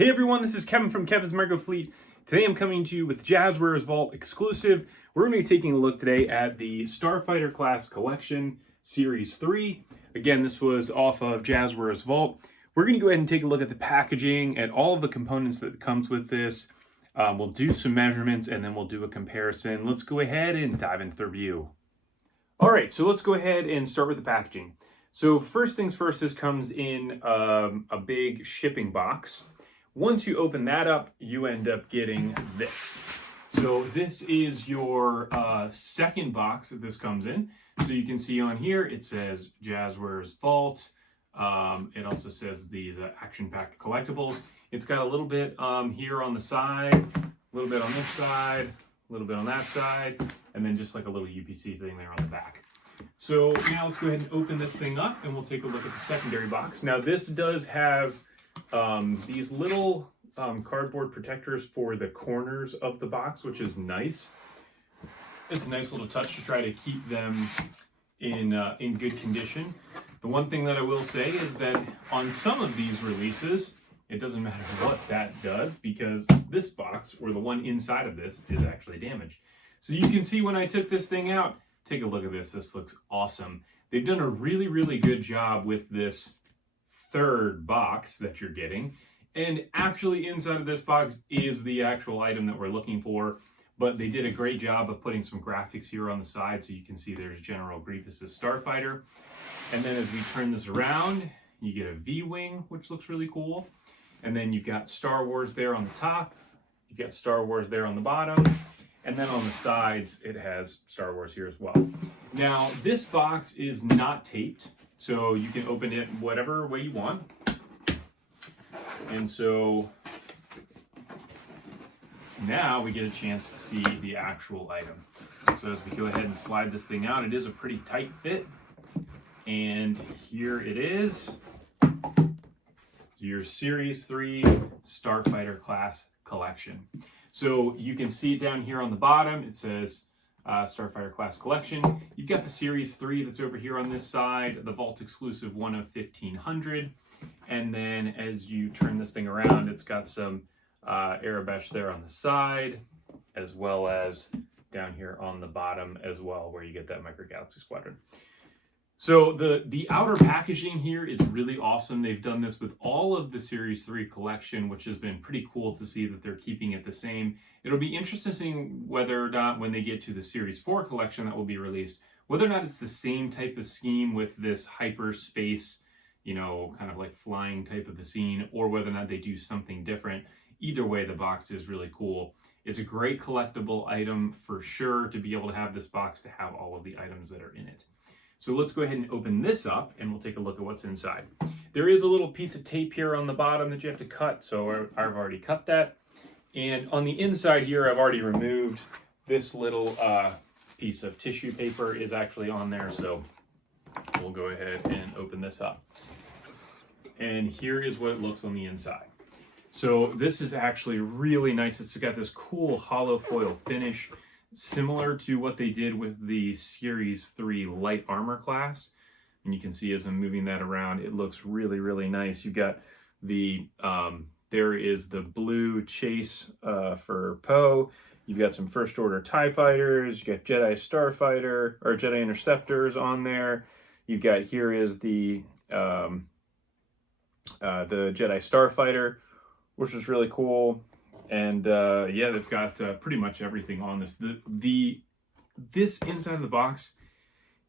Hey everyone, this is Kevin from Kevin's Micro Fleet. Today I'm coming to you with Jazwares Vault exclusive. We're going to be taking a look today at the Starfighter class collection, Series 3. Again, this was off of Jazwares Vault. We're going to go ahead and take a look at the packaging and all of the components that comes with this. We'll do some measurements and then we'll do a comparison. Let's go ahead and dive into the review. All right, so let's go ahead and start with the packaging. So first things first, this comes in a big shipping box. Once you open that up, you end up getting this. So this is your second box that this comes in. So you can see on here, it says Jazwares Vault. It also says these action-packed collectibles. It's got a little bit here on the side, a little bit on this side, a little bit on that side, and then just like a little UPC thing there on the back. So now let's go ahead and open this thing up and we'll take a look at the secondary box. Now this does have these little cardboard protectors for the corners of the box, which is nice. It's a nice little touch to try to keep them in good condition. The one thing that I will say is that on some of these releases, it doesn't matter what that does because this box, or the one inside of this, is actually damaged. So you can see when I took this thing out, take a look at this. This looks awesome. They've done a really, really good job with this third box that you're getting. And actually inside of this box is the actual item that we're looking for. But they did a great job of putting some graphics here on the side. So you can see there's General Grievous' Starfighter. And then as we turn this around, you get a V-Wing, which looks really cool. And then you've got Star Wars there on the top. You've got Star Wars there on the bottom. And then on the sides, it has Star Wars here as well. Now, this box is not taped, so you can open it whatever way you want. And so now we get a chance to see the actual item. So as we go ahead and slide this thing out, it is a pretty tight fit. And here it is, your Series 3 Starfighter class collection. So you can see it down here on the bottom. It says Starfighter class collection. You've got the Series 3 that's over here on this side, the Vault exclusive one of 1500. And then as you turn this thing around, it's got some Arabesh there on the side, as well as down here on the bottom as well, where you get that Micro Galaxy Squadron. So the outer packaging here is really awesome. They've done this with all of the Series 3 collection, which has been pretty cool to see that they're keeping it the same. It'll be interesting seeing whether or not when they get to the Series 4 collection that will be released, whether or not it's the same type of scheme with this hyperspace, you know, kind of like flying type of a scene, or whether or not they do something different. Either way, the box is really cool. It's a great collectible item for sure to be able to have this box to have all of the items that are in it. So let's go ahead and open this up and we'll take a look at what's inside. There is a little piece of tape here on the bottom that you have to cut, so I've already cut that. And on the inside here, I've already removed this little piece of tissue paper is actually on there, so we'll go ahead and open this up. And here is what it looks on the inside. So this is actually really nice. It's got this cool hollow foil finish, similar to what they did with the Series 3 Light Armor class. And you can see as I'm moving that around, it looks really, really nice. You've got the, there is the blue chase for Poe. You've got some First Order TIE Fighters. You got Jedi Starfighter, or Jedi Interceptors on there. You've got, here is the Jedi Starfighter, which is really cool. And yeah, they've got pretty much everything on this. This inside of the box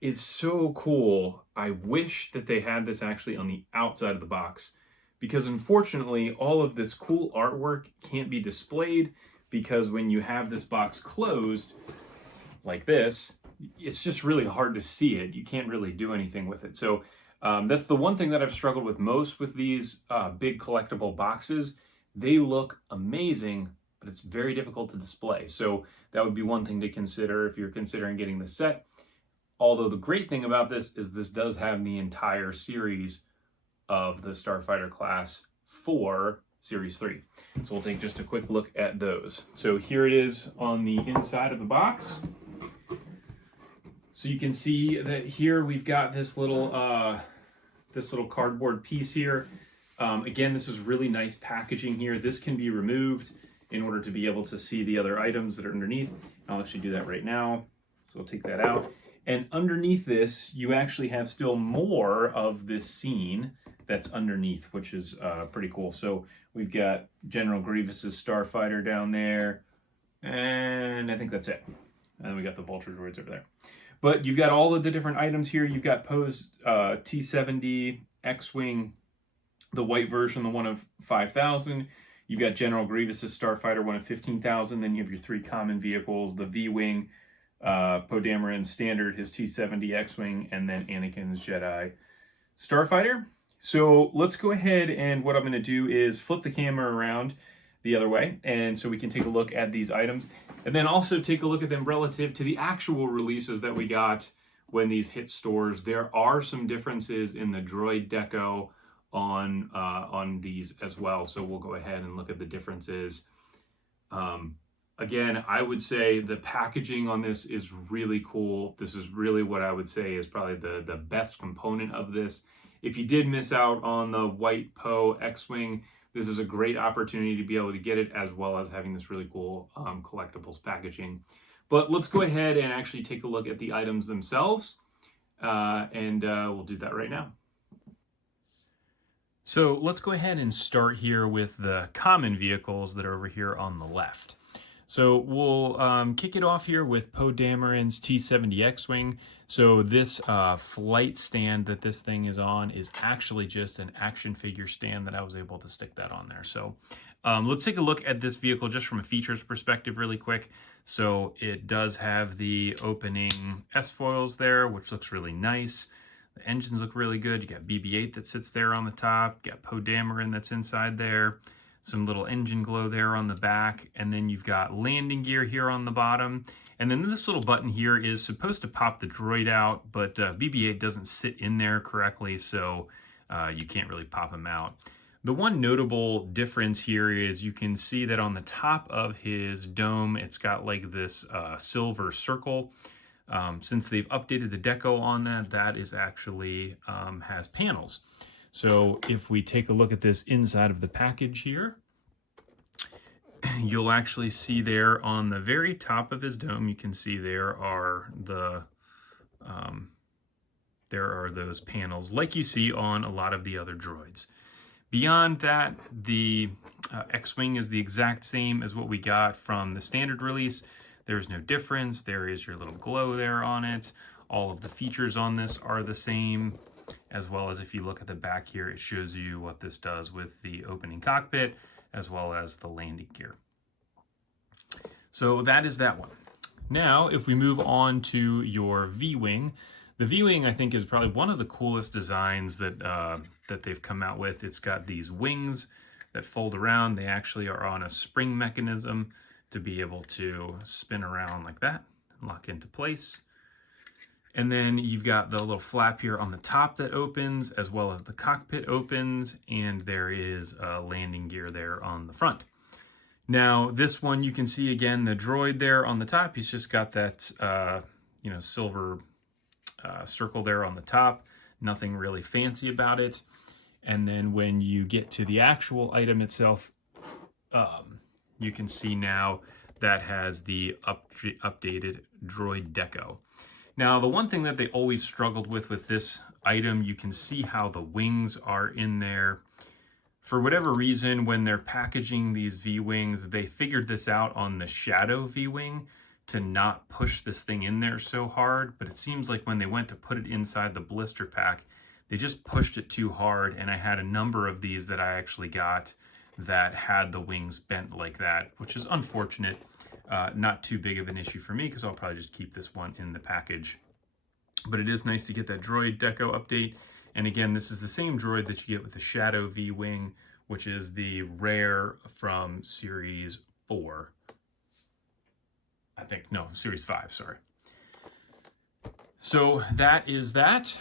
is so cool. I wish that they had this actually on the outside of the box, because unfortunately all of this cool artwork can't be displayed, because when you have this box closed like this, it's just really hard to see it. You can't really do anything with it. So that's the one thing that I've struggled with most with these big collectible boxes. They look amazing, but it's very difficult to display. So that would be one thing to consider if you're considering getting the set. Although the great thing about this is this does have the entire series of the Starfighter class for Series 3. So we'll take just a quick look at those. So here it is on the inside of the box. So you can see that here we've got this little cardboard piece here. Again, this is really nice packaging here. This can be removed in order to be able to see the other items that are underneath. I'll actually do that right now. So I'll take that out. And underneath this, you actually have still more of this scene that's underneath, which is pretty cool. So we've got General Grievous's Starfighter down there, and I think that's it. And we got the Vulture droids over there. But you've got all of the different items here. You've got Poe's T-70 X-Wing, the white version, the one of 5,000. You've got General Grievous's Starfighter, one of 15,000. Then you have your three common vehicles, the V-Wing, Poe Dameron's Standard, his T-70 X-Wing, and then Anakin's Jedi Starfighter. So let's go ahead, and what I'm going to do is flip the camera around the other way, and so we can take a look at these items, and then also take a look at them relative to the actual releases that we got when these hit stores. There are some differences in the droid deco on these as well, so we'll go ahead and look at the differences. Again, I would say the packaging on this is really cool. This is really what I would say is probably the best component of this. If you did miss out on the white Poe X-Wing, this is a great opportunity to be able to get it, as well as having this really cool collectibles packaging. But let's go ahead and actually take a look at the items themselves, and we'll do that right now. So let's go ahead and start here with the common vehicles that are over here on the left. So we'll kick it off here with Poe Dameron's T-70 X-Wing. So this flight stand that this thing is on is actually just an action figure stand that I was able to stick that on there. So let's take a look at this vehicle just from a features perspective really quick. So it does have the opening S-foils there, which looks really nice. The engines look really good. You got BB-8 that sits there on the top. You got Poe Dameron that's inside there. Some little engine glow there on the back, and then you've got landing gear here on the bottom, and then this little button here is supposed to pop the droid out, but BB-8 doesn't sit in there correctly, so you can't really pop him out. The one notable difference here is you can see that on the top of his dome, it's got like this silver circle. Since they've updated the deco on that, that is actually has panels. So if we take a look at this inside of the package here, you'll actually see there on the very top of his dome, you can see there are those panels like you see on a lot of the other droids. Beyond that, the X-Wing is the exact same as what we got from the standard release. There's no difference. There is your little glow there on it. All of the features on this are the same, as well as if you look at the back here, it shows you what this does with the opening cockpit, as well as the landing gear. So that is that one. Now, if we move on to your V-Wing, the V-Wing I think is probably one of the coolest designs that that they've come out with. It's got these wings that fold around. They actually are on a spring mechanism to be able to spin around like that and lock into place. And then you've got the little flap here on the top that opens, as well as the cockpit opens, and there is a landing gear there on the front. Now, this one you can see again the droid there on the top. He's just got that silver circle there on the top. Nothing really fancy about it. And then when you get to the actual item itself, you can see now that has the updated droid deco. Now, the one thing that they always struggled with this item, you can see how the wings are in there. For whatever reason, when they're packaging these V-Wings, they figured this out on the Shadow V-Wing to not push this thing in there so hard, but it seems like when they went to put it inside the blister pack, they just pushed it too hard, and I had a number of these that I actually got that had the wings bent like that, which is unfortunate. Not too big of an issue for me because I'll probably just keep this one in the package. But it is nice to get that droid deco update. And again, this is the same droid that you get with the Shadow V-Wing, which is the rare from Series 4. I think, no, Series 5, sorry. So that is that.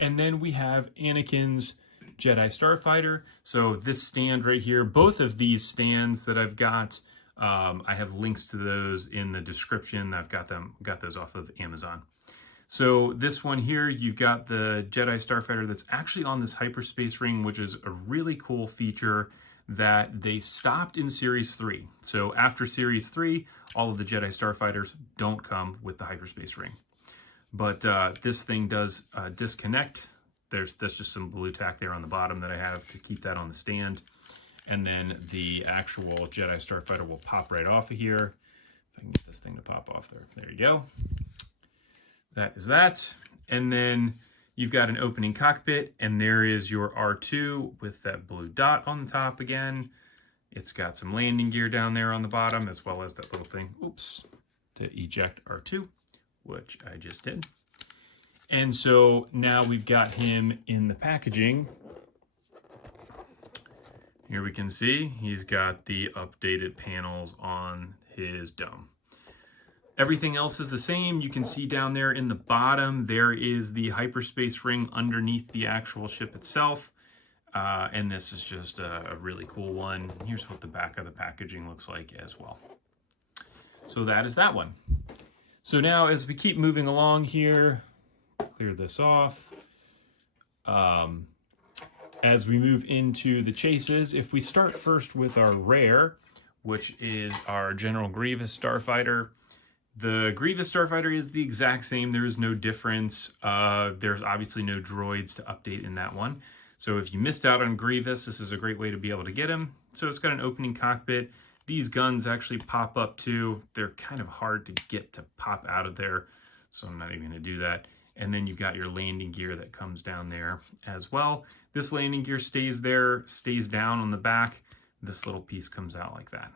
And then we have Anakin's Jedi Starfighter. So this stand right here, both of these stands that I've got, I have links to those in the description. I've got those off of Amazon. So this one here, you've got the Jedi Starfighter that's actually on this hyperspace ring, which is a really cool feature that they stopped in Series 3. So after Series 3, all of the Jedi Starfighters don't come with the hyperspace ring. But this thing does disconnect. That's just some blue tack there on the bottom that I have to keep that on the stand. And then the actual Jedi Starfighter will pop right off of here. If I can get this thing to pop off there. There you go. That is that. And then you've got an opening cockpit, and there is your R2 with that blue dot on the top again. It's got some landing gear down there on the bottom, as well as that little thing, oops, to eject R2, which I just did. And so now we've got him in the packaging. Here we can see he's got the updated panels on his dome. Everything else is the same. You can see down there in the bottom, there is the hyperspace ring underneath the actual ship itself. And this is just a really cool one. Here's what the back of the packaging looks like as well. So that is that one. So now as we keep moving along here, clear this off. As we move into the chases, if we start first with our rare, which is our General Grievous Starfighter. The Grievous Starfighter is the exact same. There is no difference. There's obviously no droids to update in that one. So if you missed out on Grievous, this is a great way to be able to get him. So it's got an opening cockpit. These guns actually pop up too. They're kind of hard to get to pop out of there, so I'm not even going to do that. And then you've got your landing gear that comes down there as well. This landing gear stays there, stays down on the back. This little piece comes out like that.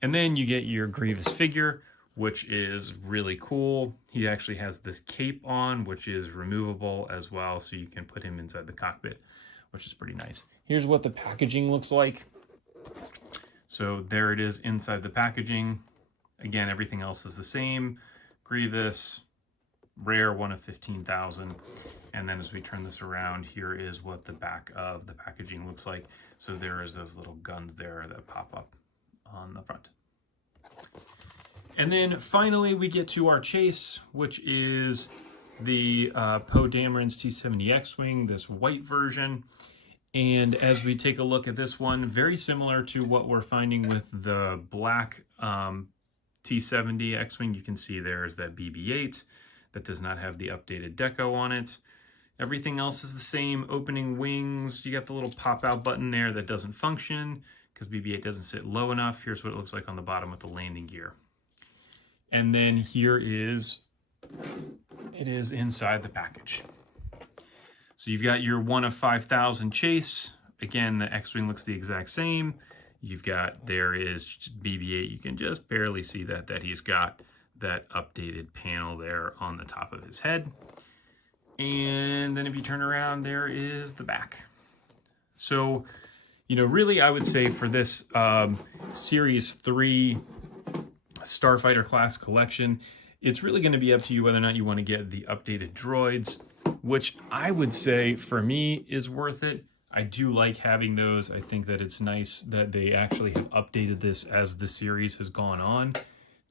And then you get your Grievous figure, which is really cool. He actually has this cape on, which is removable as well, so you can put him inside the cockpit, which is pretty nice. Here's what the packaging looks like. So there it is inside the packaging. Again, everything else is the same. Grievous, rare, 1 of 15,000. And then as we turn this around, here is what the back of the packaging looks like. So there is those little guns there that pop up on the front. And then finally we get to our chase, which is the Poe Dameron's T-70 X-Wing, this white version. And as we take a look at this one, very similar to what we're finding with the black T-70 X-Wing. You can see there's that BB-8 that does not have the updated deco on it. Everything else is the same. Opening wings, you got the little pop-out button there that doesn't function because BB-8 doesn't sit low enough. Here's what it looks like on the bottom with the landing gear. And then here is, it is inside the package. So you've got your 1 of 5,000 chase. Again, the X-Wing looks the exact same. You've got, there is BB-8. You can just barely see that he's got that updated panel there on the top of his head. And then if you turn around, there is the back. So, you know, really I would say for this Series 3 Starfighter class collection, it's really going to be up to you whether or not you want to get the updated droids, which I would say for me is worth it. I do like having those. I think that it's nice that they actually have updated this as the series has gone on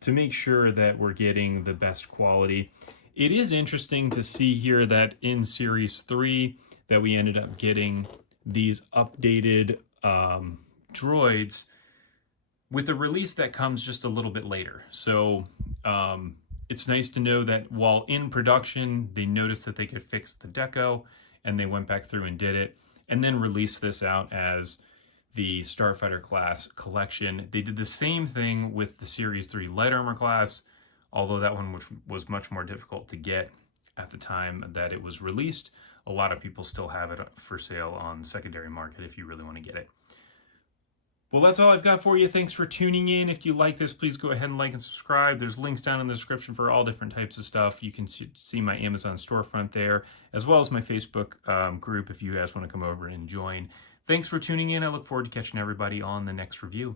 to make sure that we're getting the best quality. It is interesting to see here that in Series 3 that we ended up getting these updated droids with a release that comes just a little bit later. So it's nice to know that while in production, they noticed that they could fix the deco and they went back through and did it and then released this out as the Starfighter class collection. They did the same thing with the Series 3 Light Armor class, although that one was much more difficult to get at the time that it was released. A lot of people still have it for sale on the secondary market if you really want to get it. Well, that's all I've got for you. Thanks for tuning in. If you like this, please go ahead and like and subscribe. There's links down in the description for all different types of stuff. You can see my Amazon storefront there, as well as my Facebook group if you guys want to come over and join. Thanks for tuning in. I look forward to catching everybody on the next review.